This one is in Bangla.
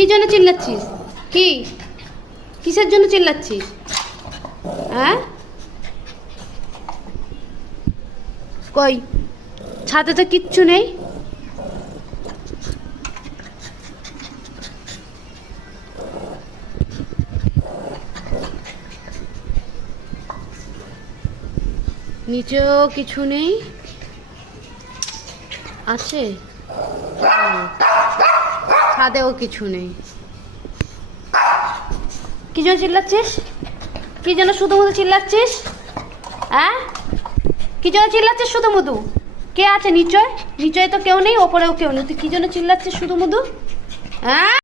কি জন্য চিল্লাচ্ছিস? কি কিসের জন্য চিল্লাচ্ছিস? হ্যাঁ, কই ছাদে তো কিচ্ছু নেই। নিচেও কিছু নেই, আছে ছাদেও কিছু নেই। কি জন্য চিল্লাচ্ছিস? কি জন্য শুধু মধু চিল্লাচ্ছিস? হ্যাঁ, কি জন্য চিল্লাচ্ছিস শুধু মধু? কে আছে নিচয়? নিচয় তো কেউ নেই, ওপরেও কেউ নেই, তুই কি জন্য চিল্লাচ্ছিস শুধু মধু? হ্যাঁ।